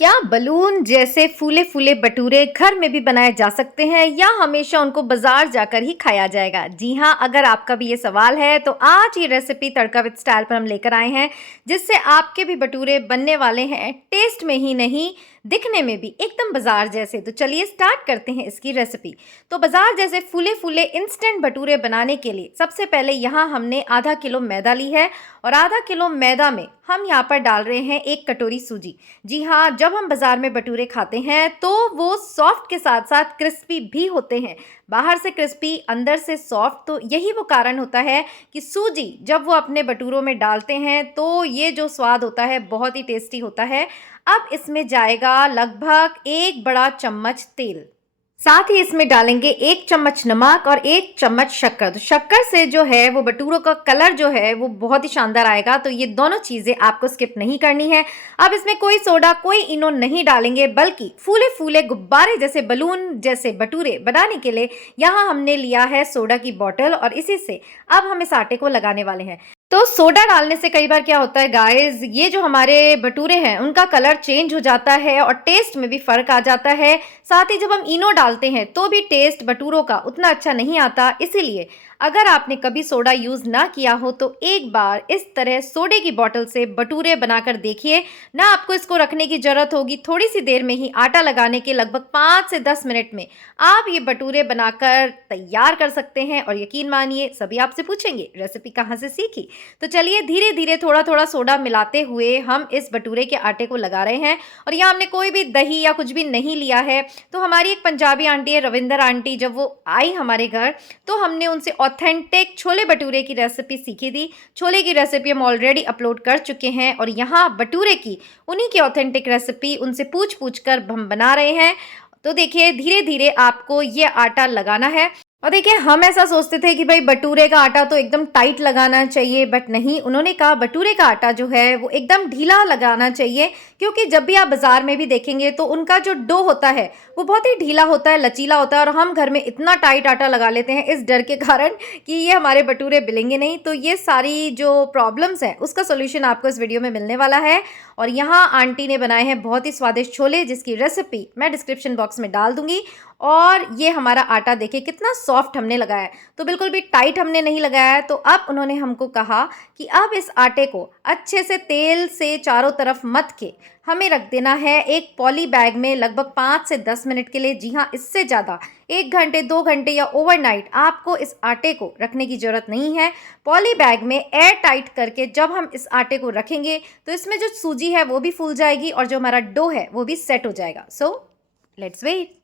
क्या बलून जैसे फूले फूले भटूरे घर में भी बनाए जा सकते हैं या हमेशा उनको बाजार जाकर ही खाया जाएगा? जी हाँ, अगर आपका भी ये सवाल है तो आज ये रेसिपी तड़का विद स्टाइल पर हम लेकर आए हैं, जिससे आपके भी भटूरे बनने वाले हैं टेस्ट में ही नहीं, दिखने में भी एकदम बाजार जैसे। तो चलिए स्टार्ट करते हैं इसकी रेसिपी। तो बाजार जैसे फूले फूले इंस्टेंट भटूरे बनाने के लिए सबसे पहले यहाँ हमने आधा किलो मैदा ली है और आधा किलो मैदा में हम यहाँ पर डाल रहे हैं 1 कटोरी सूजी। जी हाँ, जब हम बाजार में भटूरे खाते हैं तो वो सॉफ्ट के साथ साथ क्रिस्पी भी होते हैं। बाहर से क्रिस्पी, अंदर से सॉफ्ट। तो यही वो कारण होता है कि सूजी जब वो अपने भटूरों में डालते हैं तो ये जो स्वाद होता है बहुत ही टेस्टी होता है। अब इसमें जाएगा लगभग 1 बड़ा चम्मच तेल। साथ ही इसमें डालेंगे 1 चम्मच नमक और 1 चम्मच शक्कर। तो शक्कर से जो है वो भटूरों का कलर जो है वो बहुत ही शानदार आएगा। तो ये दोनों चीज़ें आपको स्किप नहीं करनी है। अब इसमें कोई सोडा, कोई इनो नहीं डालेंगे, बल्कि फूले फूले गुब्बारे जैसे बलून जैसे भटूरे बनाने के लिए यहाँ हमने लिया है सोडा की बॉटल और इसी से अब हम इस आटे को लगाने वाले हैं। तो सोडा डालने से कई बार क्या होता है गाइस, ये जो हमारे भटूरे हैं उनका कलर चेंज हो जाता है और टेस्ट में भी फर्क आ जाता है। साथ ही जब हम इनो डालते हैं तो भी टेस्ट भटूरों का उतना अच्छा नहीं आता। इसीलिए अगर आपने कभी सोडा यूज़ ना किया हो तो एक बार इस तरह सोडे की बोतल से भटूरे बनाकर देखिए ना। आपको इसको रखने की ज़रूरत होगी, थोड़ी सी देर में ही आटा लगाने के लगभग 5 से 10 मिनट में आप ये भटूरे बनाकर तैयार कर सकते हैं। और यकीन मानिए सभी आपसे पूछेंगे रेसिपी कहाँ से सीखी। तो चलिए धीरे धीरे थोड़ा थोड़ा सोडा मिलाते हुए हम इस भटूरे के आटे को लगा रहे हैं। और यहाँ हमने कोई भी दही या कुछ भी नहीं लिया है। तो हमारी एक पंजाबी आंटी है, रविंदर आंटी, जब वो आई हमारे घर तो हमने उनसे ऑथेंटिक छोले भटूरे की रेसिपी सीखी थी। छोले की रेसिपी हम ऑलरेडी अपलोड कर चुके हैं और यहाँ भटूरे की उन्हीं की ऑथेंटिक रेसिपी उनसे पूछ पूछ कर हम बना रहे हैं। तो देखिए धीरे धीरे आपको ये आटा लगाना है। और देखिए हम ऐसा सोचते थे कि भाई भटूरे का आटा तो एकदम टाइट लगाना चाहिए, बट नहीं, उन्होंने कहा भटूरे का आटा जो है वो एकदम ढीला लगाना चाहिए। क्योंकि जब भी आप बाजार में भी देखेंगे तो उनका जो डो होता है वो बहुत ही ढीला होता है, लचीला होता है, और हम घर में इतना टाइट आटा लगा लेते हैं इस डर के कारण कि ये हमारे भटूरे बिलेंगे नहीं। तो ये सारी जो प्रॉब्लम्स हैं उसका सोल्यूशन आपको इस वीडियो में मिलने वाला है। और यहाँ आंटी ने बनाए हैं बहुत ही स्वादिष्ट छोले, जिसकी रेसिपी मैं डिस्क्रिप्शन बॉक्स में डाल दूंगी। और ये हमारा आटा देखिए कितना सॉफ्ट हमने लगाया है, तो बिल्कुल भी टाइट हमने नहीं लगाया है। तो अब उन्होंने हमको कहा कि अब इस आटे को अच्छे से तेल से चारों तरफ मथ के हमें रख देना है एक पॉली बैग में लगभग 5 से 10 मिनट के लिए। जी हाँ, इससे ज़्यादा 1 घंटे 2 घंटे या ओवरनाइट आपको इस आटे को रखने की ज़रूरत नहीं है। पॉली बैग में एयर टाइट करके जब हम इस आटे को रखेंगे तो इसमें जो सूजी है वो भी फूल जाएगी और जो हमारा डो है वो भी सेट हो जाएगा। So let's wait.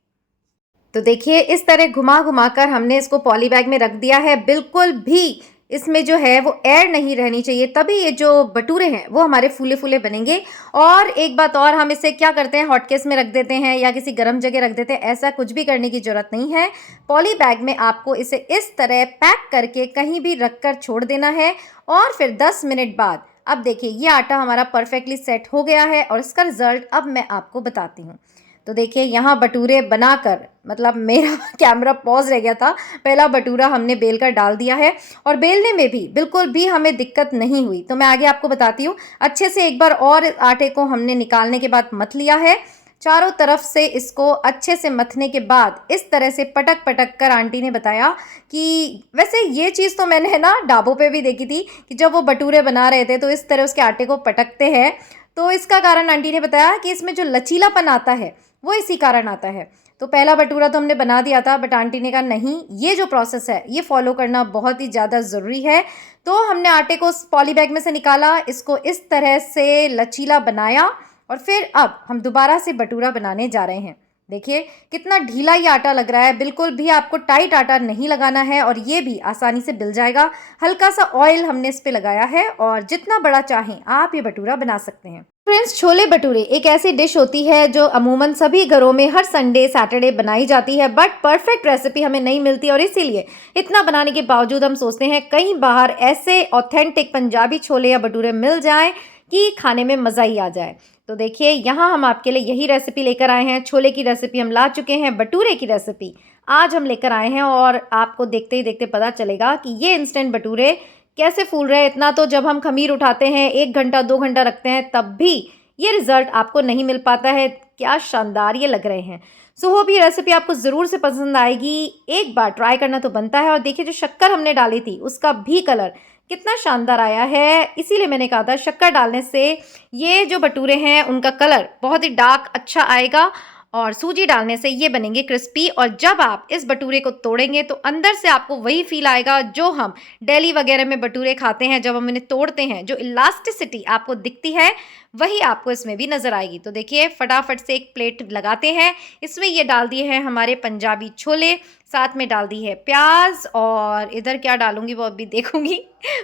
तो देखिए इस तरह घुमा घुमा कर हमने इसको पॉली बैग में रख दिया है। बिल्कुल भी इसमें जो है वो एयर नहीं रहनी चाहिए, तभी ये जो भटूरे हैं वो हमारे फूले फूले बनेंगे। और एक बात और, हम इसे क्या करते हैं, हॉटकेस में रख देते हैं या किसी गर्म जगह रख देते हैं। ऐसा कुछ भी करने की ज़रूरत नहीं है। पॉली बैग में आपको इसे इस तरह पैक करके कहीं भी रख कर छोड़ देना है। और फिर 10 मिनट बाद अब देखिए ये आटा हमारा परफेक्टली सेट हो गया है और इसका रिजल्ट अब मैं आपको बताती हूँ। तो देखिए यहाँ भटूरे बनाकर, मतलब मेरा कैमरा पॉज रह गया था, पहला भटूरा हमने बेल कर डाल दिया है और बेलने में भी बिल्कुल भी हमें दिक्कत नहीं हुई। तो मैं आगे आपको बताती हूँ। अच्छे से एक बार और आटे को हमने निकालने के बाद मथ लिया है। चारों तरफ से इसको अच्छे से मथने के बाद इस तरह से पटक पटक कर, आंटी ने बताया कि वैसे ये चीज़ तो मैंने ना ढाबों पे भी देखी थी कि जब वो भटूरे बना रहे थे तो इस तरह उसके आटे को पटकते हैं। तो इसका कारण आंटी ने बताया कि इसमें जो लचीलापन आता है वो इसी कारण आता है। तो पहला भटूरा तो हमने बना दिया था, बट आंटी ने कहा नहीं, ये जो प्रोसेस है ये फॉलो करना बहुत ही ज़्यादा ज़रूरी है। तो हमने आटे को पॉली बैग में से निकाला, इसको इस तरह से लचीला बनाया और फिर अब हम दोबारा से भटूरा बनाने जा रहे हैं। देखिए कितना ढीला ये आटा लग रहा है, बिल्कुल भी आपको टाइट आटा नहीं लगाना है और ये भी आसानी से बिल जाएगा। हल्का सा ऑयल हमने इस पे लगाया है और जितना बड़ा चाहें आप ये भटूरा बना सकते हैं। फ्रेंड्स, छोले भटूरे एक ऐसी डिश होती है जो अमूमन सभी घरों में हर संडे सैटरडे बनाई जाती है, बट परफेक्ट रेसिपी हमें नहीं मिलती और इसीलिए इतना बनाने के बावजूद हम सोचते हैं कहीं बाहर ऐसे ऑथेंटिक पंजाबी छोले या भटूरे मिल जाएं कि खाने में मज़ा ही आ जाए। तो देखिए यहाँ हम आपके लिए यही रेसिपी लेकर आए हैं। छोले की रेसिपी हम ला चुके हैं, भटूरे की रेसिपी आज हम लेकर आए हैं और आपको देखते ही देखते पता चलेगा कि ये इंस्टेंट भटूरे कैसे फूल रहे हैं। इतना तो जब हम खमीर उठाते हैं 1 घंटा 2 घंटा रखते हैं तब भी ये रिज़ल्ट आपको नहीं मिल पाता है। क्या शानदार ये लग रहे हैं। सो होप ये रेसिपी आपको ज़रूर से पसंद आएगी। एक बार ट्राई करना तो बनता है। और देखिए जो शक्कर हमने डाली थी उसका भी कलर कितना शानदार आया है। इसीलिए मैंने कहा था शक्कर डालने से ये जो भटूरे हैं उनका कलर बहुत ही डार्क अच्छा आएगा और सूजी डालने से ये बनेंगे क्रिस्पी। और जब आप इस भटूरे को तोड़ेंगे तो अंदर से आपको वही फील आएगा जो हम दिल्ली वगैरह में भटूरे खाते हैं। जब हम इन्हें तोड़ते हैं जो इलास्टिसिटी आपको दिखती है वही आपको इसमें भी नज़र आएगी। तो देखिए फटाफट से एक प्लेट लगाते हैं। इसमें ये डाल दिए हैं हमारे पंजाबी छोले, साथ में डाल दी है प्याज और इधर क्या डालूंगी वो अभी देखूंगी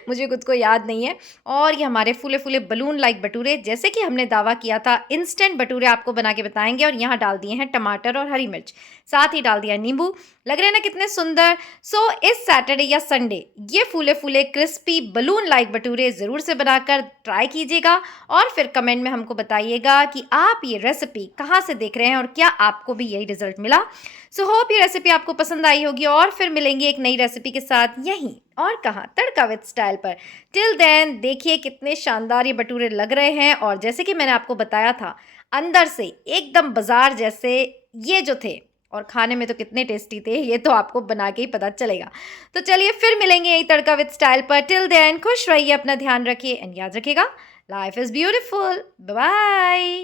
मुझे खुद को याद नहीं है। और ये हमारे फूले फूले बलून लाइक भटूरे, जैसे कि हमने दावा किया था इंस्टेंट भटूरे आपको बना के बताएंगे। और यहाँ डाल दिए हैं टमाटर और हरी मिर्च, साथ ही डाल दिया नींबू। लग रहे हैं ना कितने सुंदर। सो इस सैटरडे या संडे ये फूले फूले क्रिस्पी बलून लाइक भटूरे ज़रूर से बनाकर ट्राई कीजिएगा और फिर कमेंट में हमको बताइएगा कि आप ये रेसिपी कहाँ से देख रहे हैं और क्या आपको भी यही रिजल्ट मिला। सो होप ये रेसिपी आपको पसंद आई होगी और फिर मिलेंगे एक नई रेसिपी के साथ यहीं और कहाँ, तड़का विद स्टाइल पर। टिल देन देखिए कितने शानदार ये भटूरे लग रहे हैं। और जैसे कि मैंने आपको बताया था अंदर से एकदम बाजार जैसे ये जो थे और खाने में तो कितने टेस्टी थे, ये तो आपको बना के ही पता चलेगा। तो चलिए फिर मिलेंगे यही तड़का विद स्टाइल पर। टिल देन खुश रहिए, अपना ध्यान रखिए एंड याद रखिएगा life is beautiful. Bye bye.